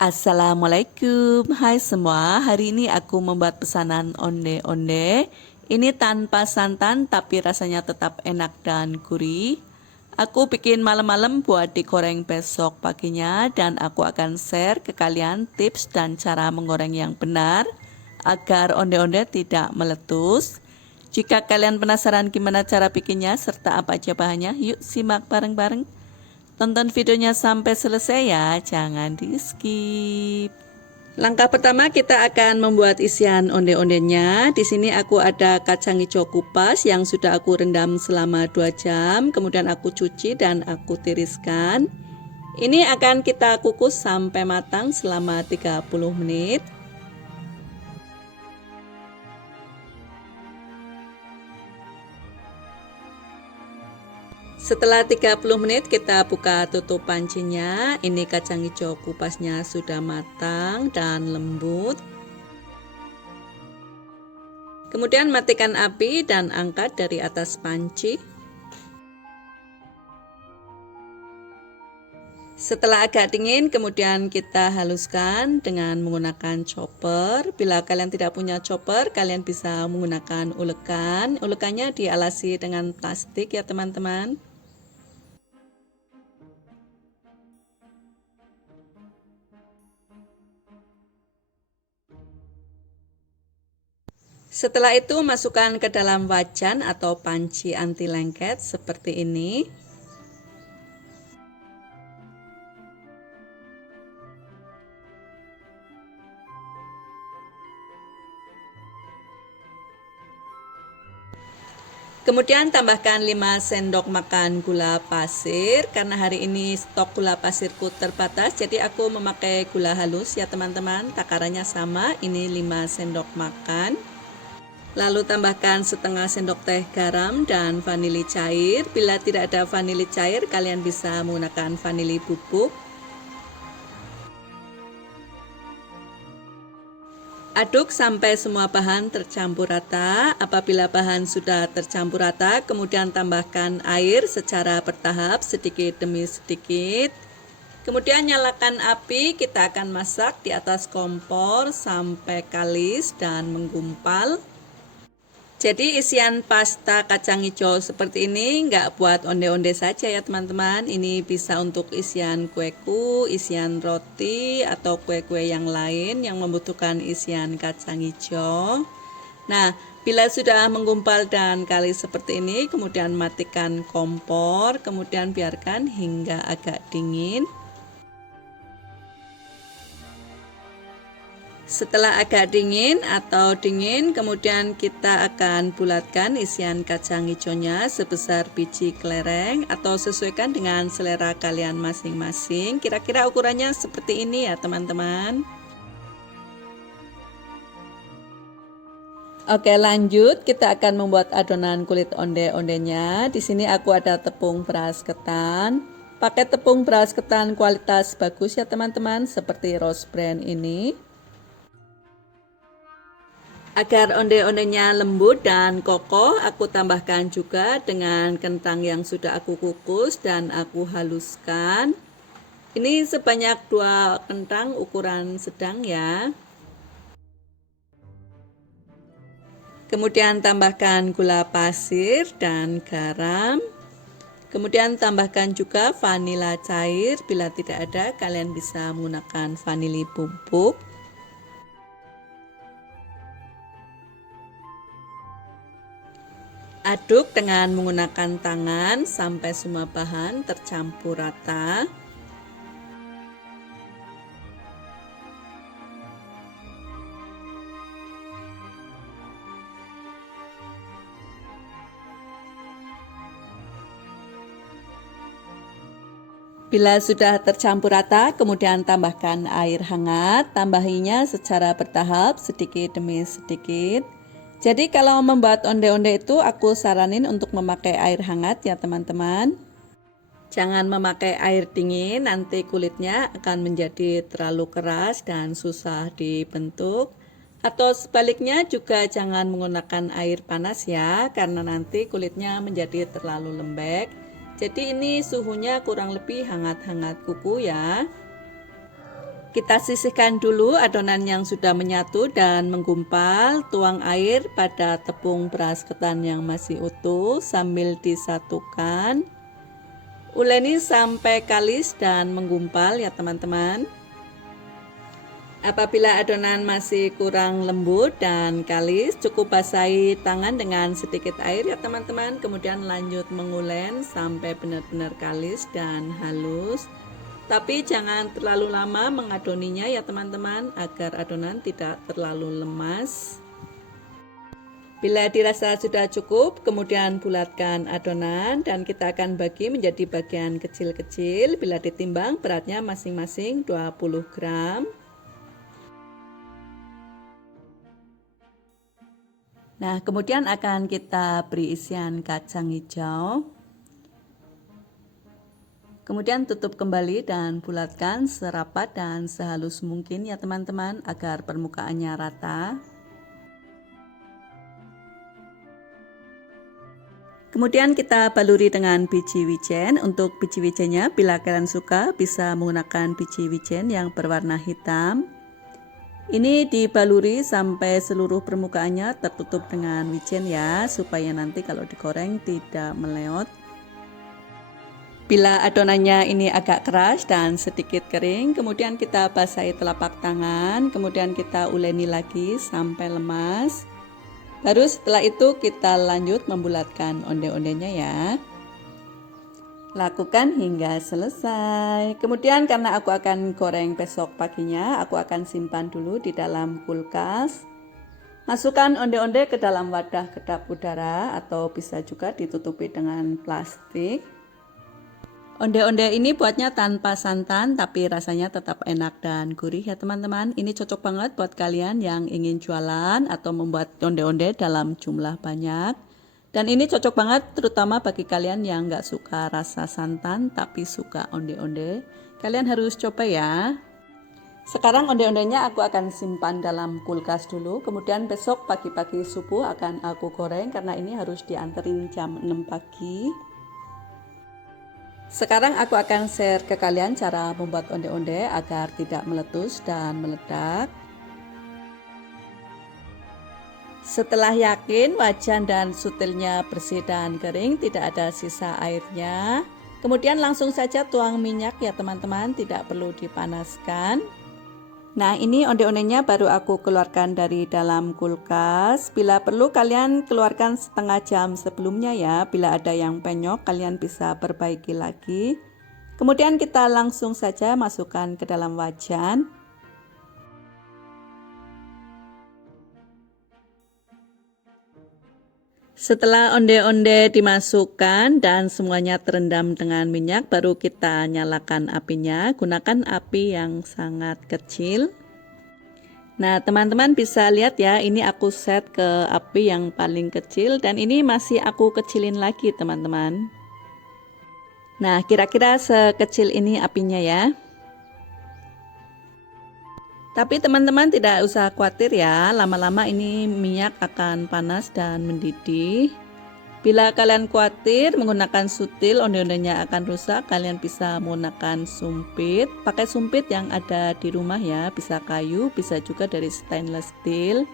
Assalamualaikum, hai semua. Hari ini aku membuat pesanan onde-onde. Ini tanpa santan tapi rasanya tetap enak dan gurih. Aku bikin malam-malam buat digoreng besok paginya dan aku akan share ke kalian tips dan cara menggoreng yang benar agar onde-onde tidak meletus. Jika kalian penasaran gimana cara bikinnya serta apa aja bahannya, yuk simak bareng-bareng. Tonton videonya sampai selesai ya, jangan di skip. Langkah pertama kita akan membuat isian onde-ondenya. Di sini aku ada kacang hijau kupas yang sudah aku rendam selama 2 jam, kemudian aku cuci dan aku tiriskan. Ini akan kita kukus sampai matang selama 30 menit. Setelah 30 menit kita buka tutup pancinya. Ini kacang hijau kupasnya sudah matang dan lembut. Kemudian matikan api dan angkat dari atas panci. Setelah agak dingin, kemudian kita haluskan dengan menggunakan chopper. Bila kalian tidak punya chopper, kalian bisa menggunakan ulekan. Ulekannya dialasi dengan plastik ya teman-teman. Setelah itu masukkan ke dalam wajan atau panci anti lengket seperti ini. Kemudian tambahkan 5 sendok makan gula pasir. Karena hari ini stok gula pasirku terbatas, jadi aku memakai gula halus ya teman-teman. Takarannya sama, ini 5 sendok makan. Lalu tambahkan setengah sendok teh garam dan vanili cair. Bila tidak ada vanili cair, kalian bisa menggunakan vanili bubuk. Aduk sampai semua bahan tercampur rata. Apabila bahan sudah tercampur rata, kemudian tambahkan air secara bertahap sedikit demi sedikit. Kemudian nyalakan api, kita akan masak di atas kompor sampai kalis dan menggumpal. Jadi isian pasta kacang hijau seperti ini nggak buat onde-onde saja ya teman-teman. Ini bisa untuk isian kueku, isian roti, atau kue-kue yang lain yang membutuhkan isian kacang hijau. Nah, bila sudah menggumpal dan kalis seperti ini, kemudian matikan kompor, kemudian biarkan hingga agak dingin. Setelah agak dingin atau dingin, kemudian kita akan bulatkan isian kacang hijaunya sebesar biji kelereng atau sesuaikan dengan selera kalian masing-masing. Kira-kira ukurannya seperti ini ya teman-teman. Oke, lanjut kita akan membuat adonan kulit onde-ondenya. Di sini aku ada tepung beras ketan. Pakai tepung beras ketan kualitas bagus ya teman-teman, seperti Rose Brand ini. Agar onde-ondenya lembut dan kokoh, aku tambahkan juga dengan kentang yang sudah aku kukus dan aku haluskan. Ini sebanyak 2 kentang ukuran sedang ya. Kemudian tambahkan gula pasir dan garam. Kemudian tambahkan juga vanila cair. Bila tidak ada, kalian bisa menggunakan vanili bubuk. Aduk dengan menggunakan tangan sampai semua bahan tercampur rata. Bila sudah tercampur rata, kemudian tambahkan air hangat. Tambahinya secara bertahap sedikit demi sedikit. Jadi kalau membuat onde-onde itu aku saranin untuk memakai air hangat ya teman-teman. Jangan memakai air dingin, nanti kulitnya akan menjadi terlalu keras dan susah dibentuk. Atau sebaliknya juga jangan menggunakan air panas ya, karena nanti kulitnya menjadi terlalu lembek. Jadi ini suhunya kurang lebih hangat-hangat kuku ya. Kita sisihkan dulu adonan yang sudah menyatu dan menggumpal. Tuang air pada tepung beras ketan yang masih utuh sambil disatukan. Uleni sampai kalis dan menggumpal ya teman-teman. Apabila adonan masih kurang lembut dan kalis, cukup basahi tangan dengan sedikit air ya teman-teman. Kemudian lanjut mengulen sampai benar-benar kalis dan halus. Tapi jangan terlalu lama mengadoninya ya teman-teman, agar adonan tidak terlalu lemas. Bila dirasa sudah cukup, kemudian bulatkan adonan dan kita akan bagi menjadi bagian kecil-kecil. Bila ditimbang beratnya masing-masing 20 gram. Nah, kemudian akan kita beri isian kacang hijau. Kemudian tutup kembali dan bulatkan serapat dan sehalus mungkin ya teman-teman, agar permukaannya rata. Kemudian kita baluri dengan biji wijen. Untuk biji wijennya, bila kalian suka bisa menggunakan biji wijen yang berwarna hitam. Ini dibaluri sampai seluruh permukaannya tertutup dengan wijen ya, supaya nanti kalau digoreng tidak meleot. Bila adonannya ini agak keras dan sedikit kering, kemudian kita basahi telapak tangan, kemudian kita uleni lagi sampai lemas. Baru setelah itu kita lanjut membulatkan onde-ondenya ya. Lakukan hingga selesai. Kemudian karena aku akan goreng besok paginya, aku akan simpan dulu di dalam kulkas. Masukkan onde-onde ke dalam wadah kedap udara atau bisa juga ditutupi dengan plastik. Onde-onde ini buatnya tanpa santan tapi rasanya tetap enak dan gurih ya teman-teman. Ini cocok banget buat kalian yang ingin jualan atau membuat onde-onde dalam jumlah banyak. Dan ini cocok banget terutama bagi kalian yang nggak suka rasa santan tapi suka onde-onde. Kalian harus coba ya. Sekarang onde-ondenya aku akan simpan dalam kulkas dulu. Kemudian besok pagi-pagi subuh akan aku goreng karena ini harus dianterin jam 6 pagi. Sekarang aku akan share ke kalian cara membuat onde-onde agar tidak meletus dan meledak. Setelah yakin wajan dan sutilnya bersih dan kering, tidak ada sisa airnya, kemudian langsung saja tuang minyak ya teman-teman, tidak perlu dipanaskan. Nah, ini onde-ondenya baru aku keluarkan dari dalam kulkas. Bila perlu kalian keluarkan setengah jam sebelumnya ya. Bila ada yang penyok kalian bisa perbaiki lagi. Kemudian kita langsung saja masukkan ke dalam wajan. Setelah onde-onde dimasukkan dan semuanya terendam dengan minyak, baru kita nyalakan apinya. Gunakan api yang sangat kecil. Nah, teman-teman bisa lihat ya, ini aku set ke api yang paling kecil dan ini masih aku kecilin lagi, teman-teman. Nah, kira-kira sekecil ini apinya ya. Tapi teman-teman tidak usah khawatir ya, lama-lama ini minyak akan panas dan mendidih. Bila kalian khawatir menggunakan sutil onde-ondenya akan rusak, kalian bisa menggunakan sumpit. Pakai sumpit yang ada di rumah ya, bisa kayu, bisa juga dari stainless steel.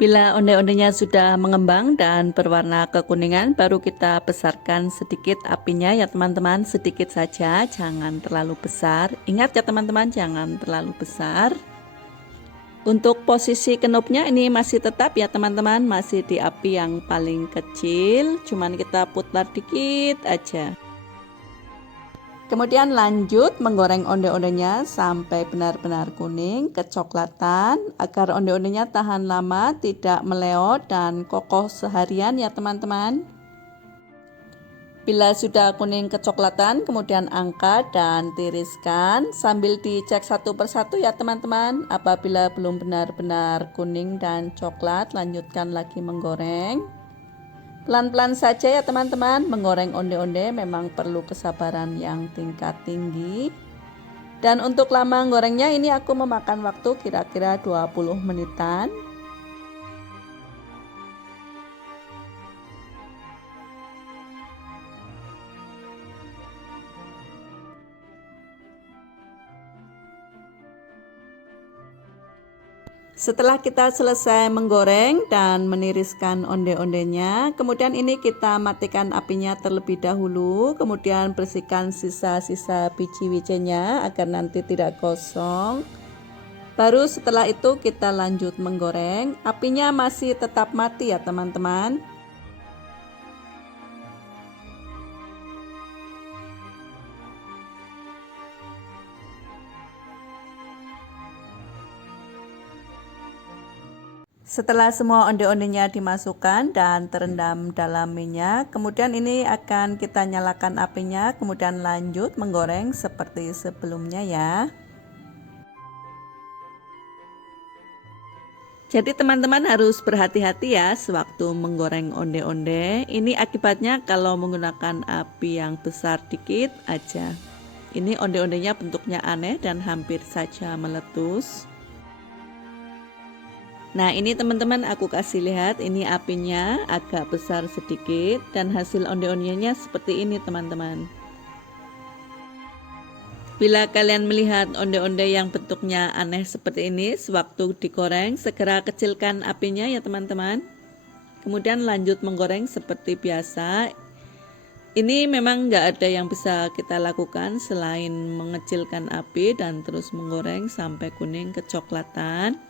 Bila onde-ondenya sudah mengembang dan berwarna kekuningan, baru kita besarkan sedikit apinya ya teman-teman, sedikit saja, jangan terlalu besar. Ingat ya teman-teman, jangan terlalu besar. Untuk posisi kenopnya ini masih tetap ya teman-teman, masih di api yang paling kecil, cuman kita putar dikit aja. Kemudian lanjut menggoreng onde-ondenya sampai benar-benar kuning kecoklatan agar onde-ondenya tahan lama, tidak meleot dan kokoh seharian ya teman-teman. Bila sudah kuning kecoklatan, kemudian angkat dan tiriskan sambil dicek satu persatu ya teman-teman. Apabila belum benar-benar kuning dan coklat, lanjutkan lagi menggoreng. Pelan-pelan saja ya teman-teman, menggoreng onde-onde memang perlu kesabaran yang tingkat tinggi. Dan untuk lama gorengnya ini aku memakan waktu kira-kira 20 menitan. Setelah kita selesai menggoreng dan meniriskan onde-ondenya, kemudian ini kita matikan apinya terlebih dahulu, kemudian bersihkan sisa-sisa biji wijennya agar nanti tidak gosong. Baru setelah itu kita lanjut menggoreng, apinya masih tetap mati ya teman-teman. Setelah semua onde-ondenya dimasukkan dan terendam dalam minyak, kemudian ini akan kita nyalakan apinya, kemudian lanjut menggoreng seperti sebelumnya ya. Jadi teman-teman harus berhati-hati ya sewaktu menggoreng onde-onde. Ini akibatnya kalau menggunakan api yang besar dikit aja. Ini onde-ondenya bentuknya aneh dan hampir saja meletus. Nah ini teman-teman aku kasih lihat, ini apinya agak besar sedikit dan hasil onde-ondenya seperti ini teman-teman. Bila kalian melihat onde-onde yang bentuknya aneh seperti ini sewaktu digoreng, segera kecilkan apinya ya teman-teman. Kemudian lanjut menggoreng seperti biasa. Ini memang nggak ada yang bisa kita lakukan selain mengecilkan api dan terus menggoreng sampai kuning kecoklatan.